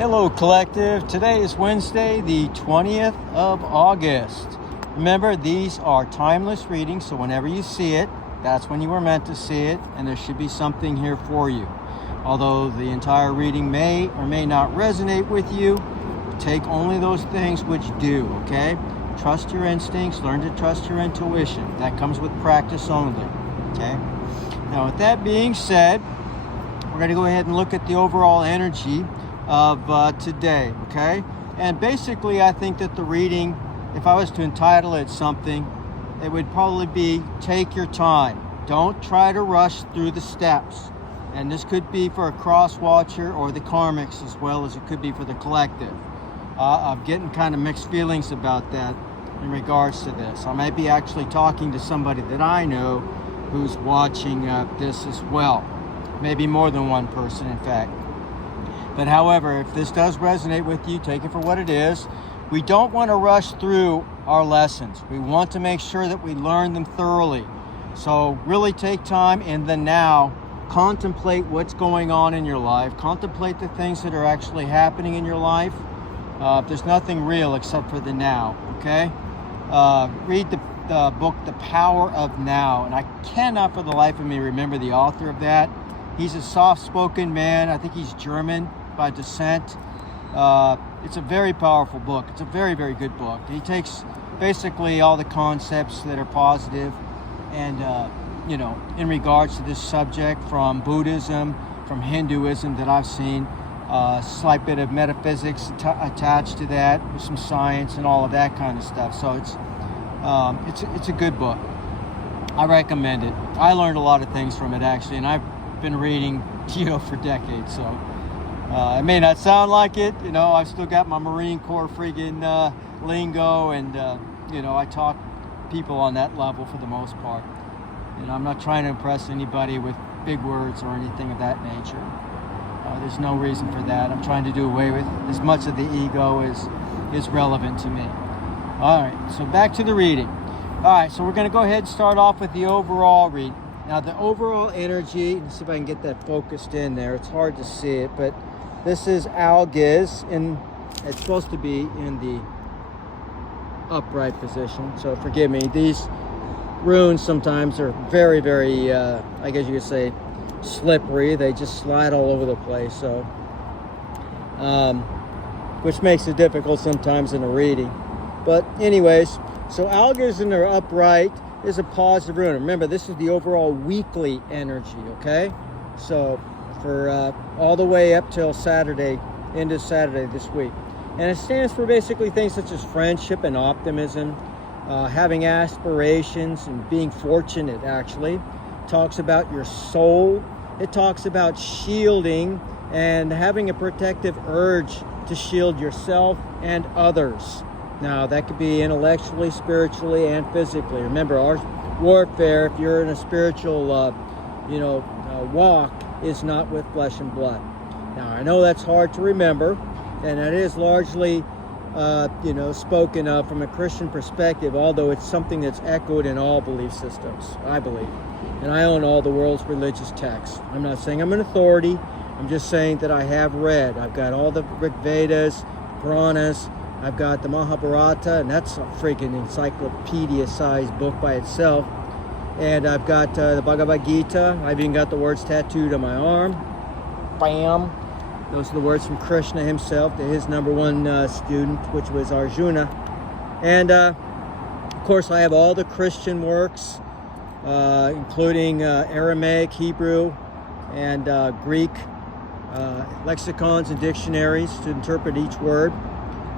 Hello Collective, today is Wednesday the 20th of August. Remember, these are timeless readings, so whenever you see it, that's when you were meant to see it, and there should be something here for you. Although the entire reading may or may not resonate with you, take only those things which do, okay? Trust your instincts, learn to trust your intuition. That comes with practice only, okay? Now with that being said, we're going to go ahead and look at the overall energy of today, okay? And basically, I think that the reading, if I was to entitle it something, it would probably be take your time. Don't try to rush through the steps. And this could be for a cross watcher or the karmics, as well as it could be for the collective. I'm getting kind of mixed feelings about that in regards to this. I might be actually talking to somebody that I know who's watching this as well. Maybe more than one person, in fact. But however, if this does resonate with you, take it for what it is. We don't want to rush through our lessons. We want to make sure that we learn them thoroughly. So really take time in the now. Contemplate what's going on in your life. Contemplate the things that are actually happening in your life. There's nothing real except for the now, okay? Read the book, The Power of Now. And I cannot for the life of me remember the author of that. He's a soft-spoken man. I think he's German by descent. It's a very powerful book. It's a very, very good book. He takes basically all the concepts that are positive and, in regards to this subject from Buddhism, from Hinduism that I've seen, a slight bit of metaphysics attached to that, with some science and all of that kind of stuff. So it's a good book. I recommend it. I learned a lot of things from it, actually, and I've been reading, for decades, so it may not sound like it, I've still got my Marine Corps friggin' lingo, and I talk people on that level for the most part. I'm not trying to impress anybody with big words or anything of that nature. There's no reason for that. I'm trying to do away with as much of the ego as is relevant to me. All right, so back to the reading. All right, so we're going to go ahead and start off with the overall reading. Now, the overall energy, let's see if I can get that focused in there. It's hard to see it, but this is algiz, and it's supposed to be in the upright position. So forgive me. These runes sometimes are very, very, I guess you could say, slippery. They just slide all over the place. So, which makes it difficult sometimes in a reading. But anyways, so algiz in the upright is a positive rune. Remember, this is the overall weekly energy, okay? So for all the way up till Saturday, into Saturday this week. And it stands for basically things such as friendship and optimism, having aspirations and being fortunate, actually. It talks about your soul. It talks about shielding and having a protective urge to shield yourself and others. Now, that could be intellectually, spiritually, and physically. Remember, our warfare, if you're in a spiritual, walk, is not with flesh and blood. Now, I know that's hard to remember, and that is largely, spoken of from a Christian perspective, although it's something that's echoed in all belief systems, I believe. And I own all the world's religious texts. I'm not saying I'm an authority. I'm just saying that I have read. I've got all the Rig Vedas, Puranas. I've got the Mahabharata, and that's a freaking encyclopedia-sized book by itself. And I've got the Bhagavad Gita. I've even got the words tattooed on my arm. Bam! Those are the words from Krishna himself, to his number one student, which was Arjuna. And, of course, I have all the Christian works, including Aramaic, Hebrew, and Greek lexicons and dictionaries to interpret each word.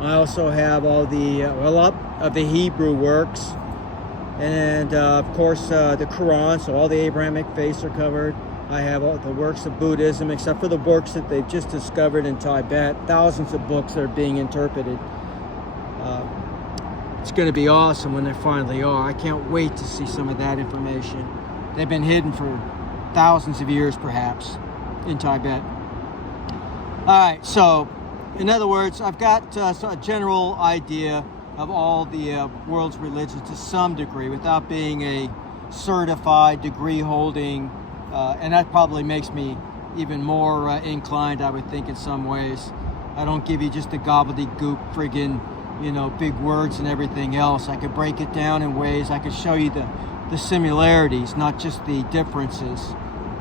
I also have all the of the Hebrew works, and of course the Quran. So all the Abrahamic faiths are covered. I have all the works of Buddhism, except for the works that they've just discovered in Tibet. Thousands of books that are being interpreted. It's going to be awesome when they finally are. I can't wait to see some of that information. They've been hidden for thousands of years, perhaps, in Tibet. All right, so. In other words, I've got a general idea of all the world's religions to some degree without being a certified degree holding, and that probably makes me even more inclined, I would think, in some ways, I don't give you just the gobbledygook friggin', you know, big words and everything else. I could break it down in ways. I could show you the similarities, not just the differences,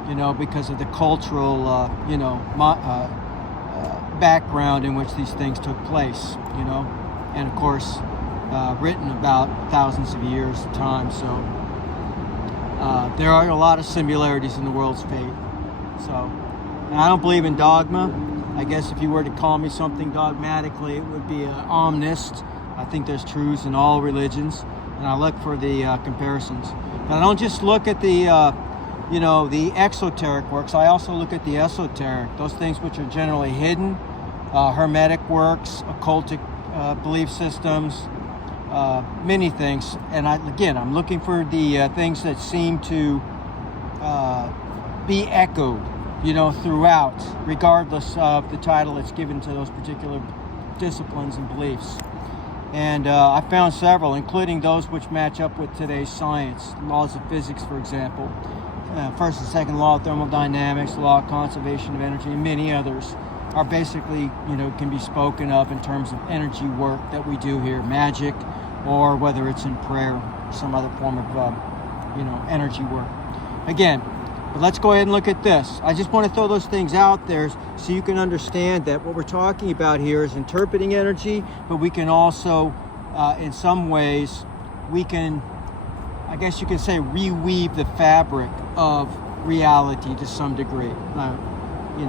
you know, because of the cultural, you know, background in which these things took place, you know, and of course, written about thousands of years of time. So there are a lot of similarities in the world's fate. So, and I don't believe in dogma. I guess if you were to call me something dogmatically, it would be an omnist. I think there's truths in all religions, and I look for the comparisons. But I don't just look at the, you know, the exoteric works. I also look at the esoteric, those things which are generally hidden, hermetic works, occultic belief systems, many things. And I'm looking for the things that seem to be echoed, you know, throughout, regardless of the title that's given to those particular disciplines and beliefs. And I found several, including those which match up with today's science, laws of physics, for example, first and second law of thermodynamics, law of conservation of energy, and many others are basically, you know, can be spoken of in terms of energy work that we do here, magic, or whether it's in prayer, some other form of, you know, energy work. Again, but let's go ahead and look at this. I just want to throw those things out there so you can understand that what we're talking about here is interpreting energy, but we can also, in some ways, we can, I guess you can say, reweave the fabric of reality to some degree. You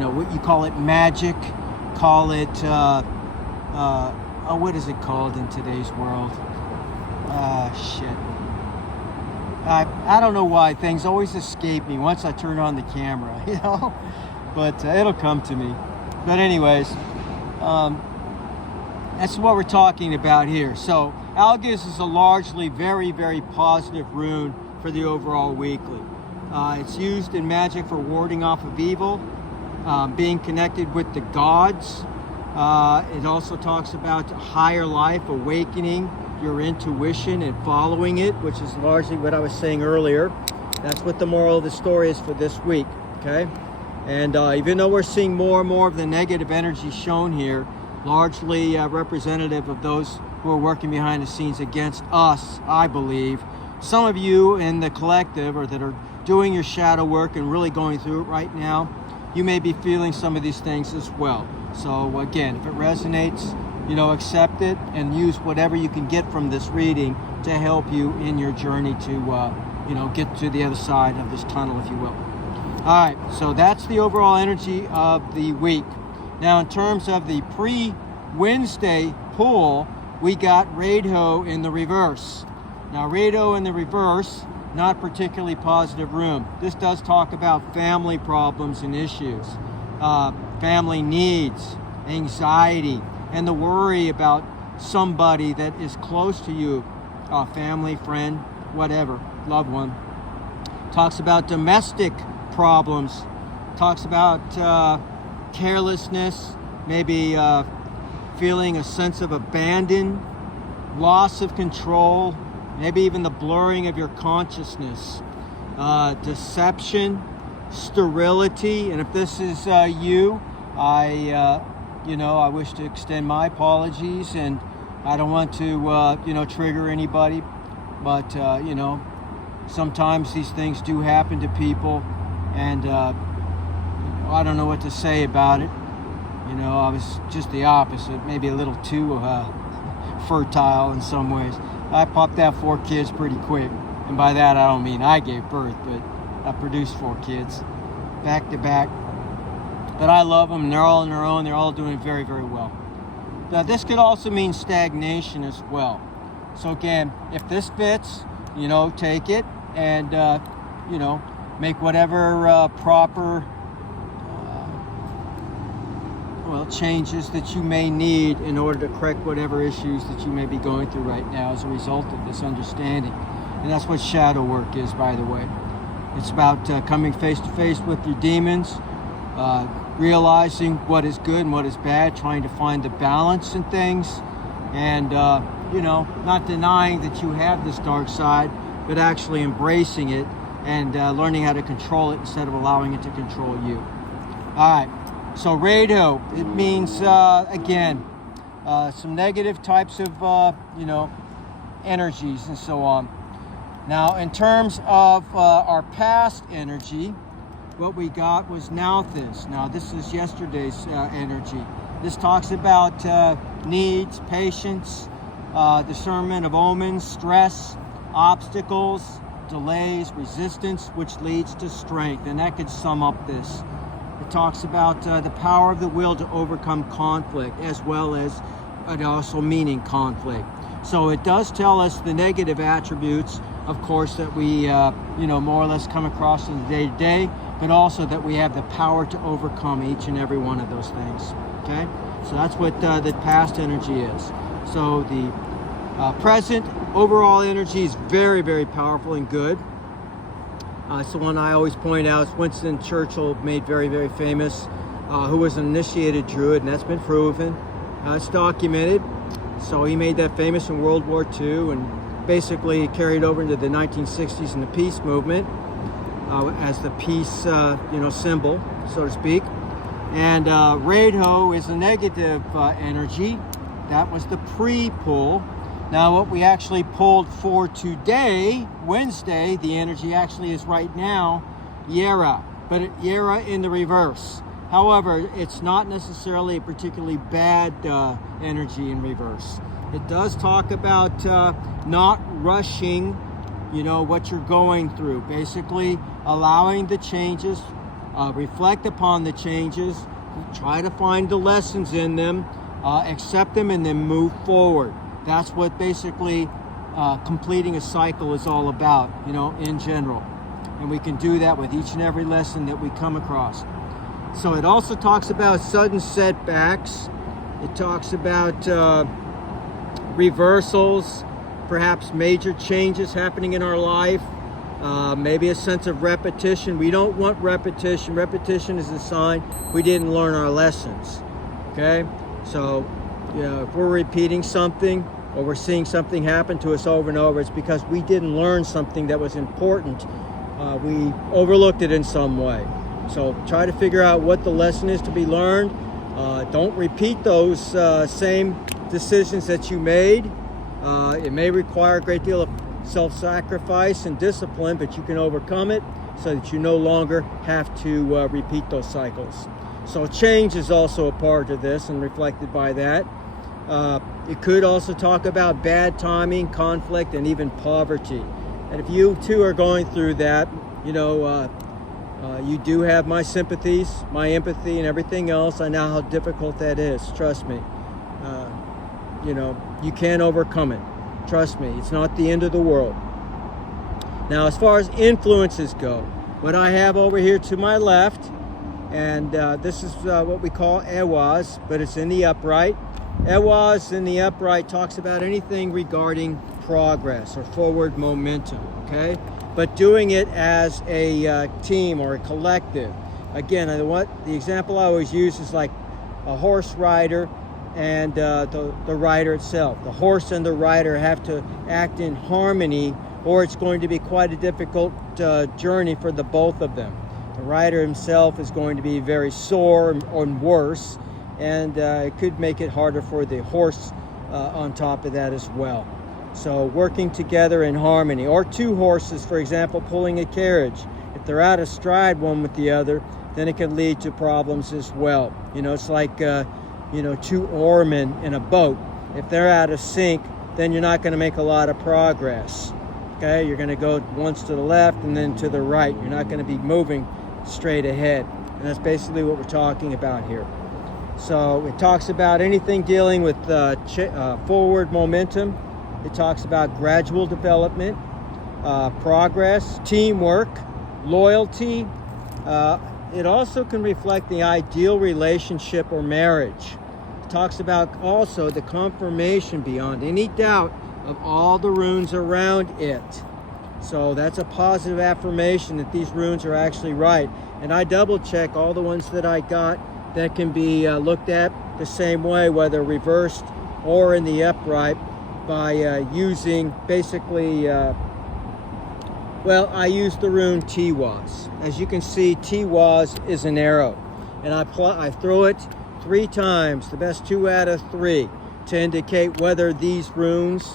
know, what you call it magic, call it, what is it called in today's world? Shit. I don't know why things always escape me once I turn on the camera, you know, but it'll come to me. But anyways, that's what we're talking about here. So Algis is a largely very, very positive rune for the overall weekly. It's used in magic for warding off of evil, being connected with the gods. It also talks about higher life, awakening your intuition and following it, which is largely what I was saying earlier. That's what the moral of the story is for this week, okay? And even though we're seeing more and more of the negative energy shown here, largely representative of those who are working behind the scenes against us, I believe. Some of you in the collective, or that are doing your shadow work and really going through it right now, you may be feeling some of these things as well. So again, if it resonates, you know, accept it and use whatever you can get from this reading to help you in your journey to, you know, get to the other side of this tunnel, if you will. All right, so that's the overall energy of the week. Now, in terms of the pre-Wednesday pull, we got Radho in the reverse. Now, Radho in the reverse, not particularly positive rune. This does talk about family problems and issues, family needs, anxiety, and the worry about somebody that is close to you, family, friend, whatever, loved one. Talks about domestic problems, talks about carelessness, maybe feeling a sense of abandon, loss of control, maybe even the blurring of your consciousness, deception, sterility. And if this is you, I wish to extend my apologies, and I don't want to, trigger anybody, but, sometimes these things do happen to people, and I don't know what to say about it. You know, I was just the opposite, maybe a little too fertile in some ways. I popped out 4 kids pretty quick, and by that I don't mean I gave birth, but I produced 4 kids, back to back. But I love them, and they're all on their own. They're all doing very, very well. Now, this could also mean stagnation as well. So again, if this fits, take it and, make whatever proper changes that you may need in order to correct whatever issues that you may be going through right now as a result of this understanding. And that's what shadow work is, by the way. It's about coming face to face with your demons, realizing what is good and what is bad, trying to find the balance in things, and not denying that you have this dark side, but actually embracing it and learning how to control it instead of allowing it to control you. All right, so radio, it means, again, some negative types of, energies and so on. Now, in terms of our past energy, what we got was nauthis. Now, this is yesterday's energy. This talks about needs, patience, discernment of omens, stress, obstacles, delays, resistance, which leads to strength. And that could sum up this. It talks about the power of the will to overcome conflict, as well as it also meaning conflict. So it does tell us the negative attributes, of course, that we more or less come across in the day-to-day, but also that we have the power to overcome each and every one of those things. Okay, so that's what the past energy is. So the present overall energy is very, very powerful and good. It's the one I always point out. It's Winston Churchill, made very, very famous, who was an initiated Druid, and that's been proven. It's documented. So he made that famous in World War II, and basically carried over into the 1960s in the peace movement as the peace, symbol, so to speak. And Radho is a negative energy. That was the pre-pull. Now, what we actually pulled for today, Wednesday, the energy actually is right now Yera, but Yera in the reverse. However, it's not necessarily a particularly bad energy in reverse. It does talk about not rushing, what you're going through. Basically, allowing the changes, reflect upon the changes, try to find the lessons in them, accept them, and then move forward. That's what basically completing a cycle is all about, in general. And we can do that with each and every lesson that we come across. So it also talks about sudden setbacks. It talks about reversals, perhaps major changes happening in our life, maybe a sense of repetition. We don't want repetition. Repetition is a sign we didn't learn our lessons. Okay? So, if we're repeating something or we're seeing something happen to us over and over, it's because we didn't learn something that was important. We overlooked it in some way. So try to figure out what the lesson is to be learned. Don't repeat those same decisions that you made. It may require a great deal of self-sacrifice and discipline, but you can overcome it so that you no longer have to repeat those cycles. So change is also a part of this and reflected by that. It could also talk about bad timing, conflict, and even poverty. And if you too are going through that, you do have my sympathies, my empathy, and everything else. I know how difficult that is. Trust me. You can overcome it. Trust me. It's not the end of the world. Now, as far as influences go, what I have over here to my left, and this is what we call Ewaz, but it's in the upright. Ewaz in the upright talks about anything regarding progress or forward momentum, okay? But doing it as a team or a collective. Again, the example I always use is like a horse rider and the rider itself. The horse and the rider have to act in harmony, or it's going to be quite a difficult journey for the both of them. The rider himself is going to be very sore or worse, and it could make it harder for the horse on top of that as well. So working together in harmony, or two horses, for example, pulling a carriage. If they're out of stride one with the other, then it can lead to problems as well. It's like, two oarmen in a boat. If they're out of sync, then you're not going to make a lot of progress. Okay, you're going to go once to the left and then to the right. You're not going to be moving straight ahead. And that's basically what we're talking about here. So it talks about anything dealing with forward momentum. It talks about gradual development, progress, teamwork, loyalty. It also can reflect the ideal relationship or marriage. It talks about also the confirmation beyond any doubt of all the runes around it. So that's a positive affirmation that these runes are actually right. And I double check all the ones that I got that can be looked at the same way, whether reversed or in the upright, by using basically, I use the rune Tiwaz. As you can see, Tiwaz is an arrow. and I throw it 3 times, the best 2 out of 3, to indicate whether these runes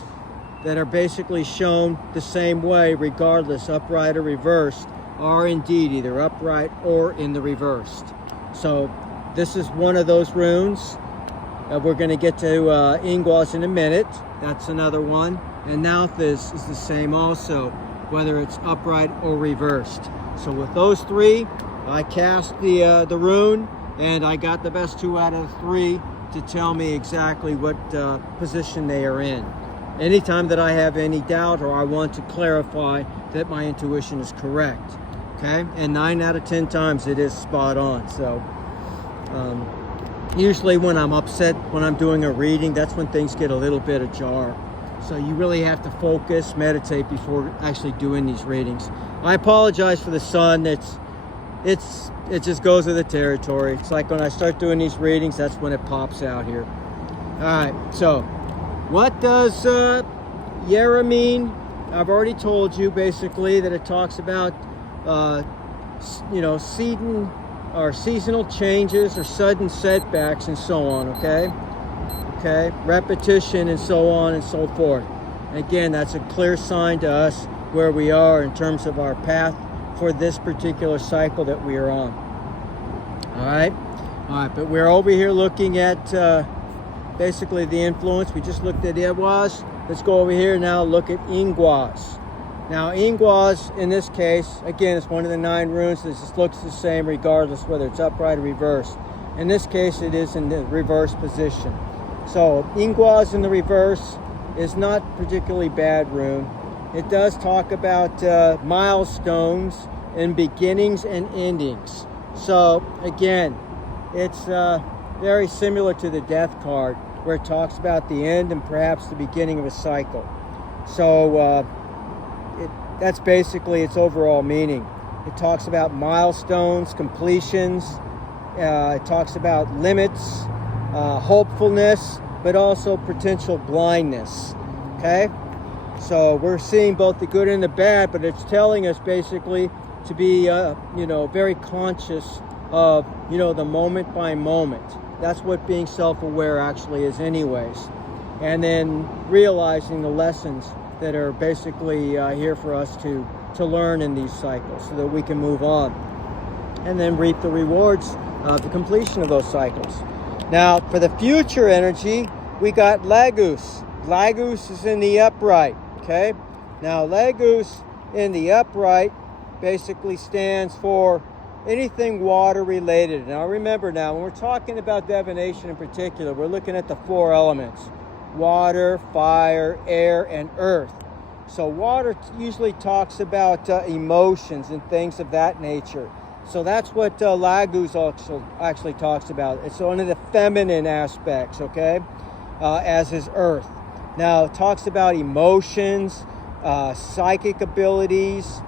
that are basically shown the same way, regardless, upright or reversed, are indeed either upright or in the reversed. So this is one of those runes. We're going to get to Ingwas in a minute. That's another one. And Nauthis is the same also, whether it's upright or reversed. So with those 3, I cast the rune, and I got the best 2 out of 3 to tell me exactly what position they are in. Anytime that I have any doubt or I want to clarify that my intuition is correct, okay? And 9 out of 10 times it is spot on. So usually when I'm upset, when I'm doing a reading, that's when things get a little bit ajar. So you really have to focus, meditate before actually doing these readings. I apologize for the sun. It just goes with the territory. It's like when I start doing these readings, that's when it pops out here. All right, so what does Yera mean? I've already told you basically that it talks about seasonal changes or sudden setbacks and so on, okay, repetition and so on and so forth. Again, that's a clear sign to us where we are in terms of our path for this particular cycle that we are on. All right, but we're over here looking at basically the influence. We just looked at Ingwas. Let's go over here now, look at Ingwas. Now Ingwas, in this case, again, it's one of the 9 runes. This looks the same regardless whether it's upright or reversed. In this case, it is in the reverse position. So Ingwas in the reverse is not particularly bad rune. It does talk about milestones and beginnings and endings. So again, it's very similar to the death card, where it talks about the end and perhaps the beginning of a cycle. So that's basically its overall meaning. It talks about milestones, completions. It talks about limits, hopefulness, but also potential blindness. Okay? So we're seeing both the good and the bad, but it's telling us basically to be, very conscious of, the moment by moment. That's what being self-aware actually is anyways. And then realizing the lessons that are basically here for us to learn in these cycles so that we can move on. And then reap the rewards of the completion of those cycles. Now, for the future energy, we got Lagus. Lagus is in the upright, okay? Now, Lagus in the upright basically stands for anything water related. Now remember, when we're talking about divination in particular, we're looking at the 4 elements: water, fire, air, and earth. So water usually talks about emotions and things of that nature. So that's what Lagus also actually talks about. It's one of the feminine aspects, okay, as is earth. Now it talks about emotions, psychic abilities,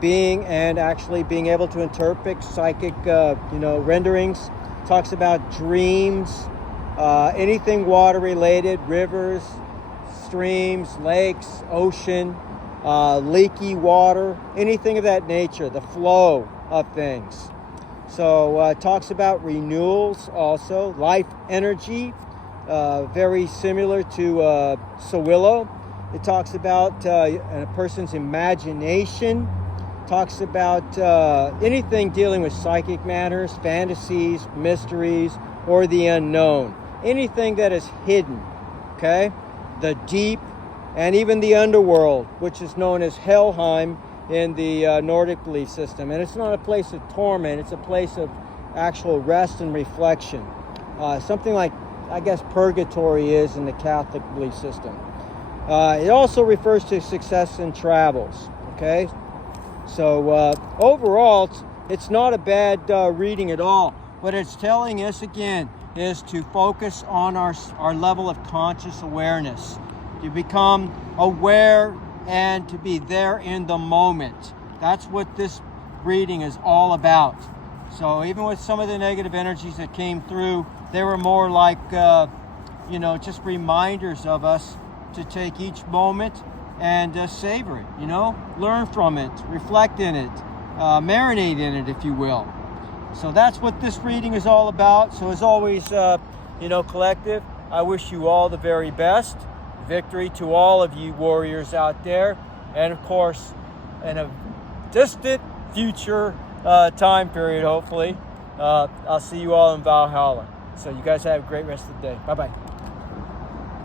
being able to interpret psychic, renderings. Talks about dreams, anything water related, rivers, streams, lakes, ocean, leaky water, anything of that nature, the flow of things. So it talks about renewals also, life energy, very similar to Sawillo. It talks about a person's imagination, talks about anything dealing with psychic matters, fantasies, mysteries, or the unknown. Anything that is hidden, okay? The deep, and even the underworld, which is known as Helheim in the Nordic belief system. And it's not a place of torment, it's a place of actual rest and reflection. Something like, I guess, purgatory is in the Catholic belief system. It also refers to success in travels, okay? So overall, it's not a bad reading at all. What it's telling us, again, is to focus on our level of conscious awareness, to become aware and to be there in the moment. That's what this reading is all about. So even with some of the negative energies that came through, they were more like, just reminders of us to take each moment and savor it, learn from it, reflect in it, marinate in it, if you will. So that's what this reading is all about. So as always, collective, I wish you all the very best. Victory to all of you warriors out there. And of course, in a distant future time period, hopefully, I'll see you all in Valhalla. So you guys have a great rest of the day. Bye-bye.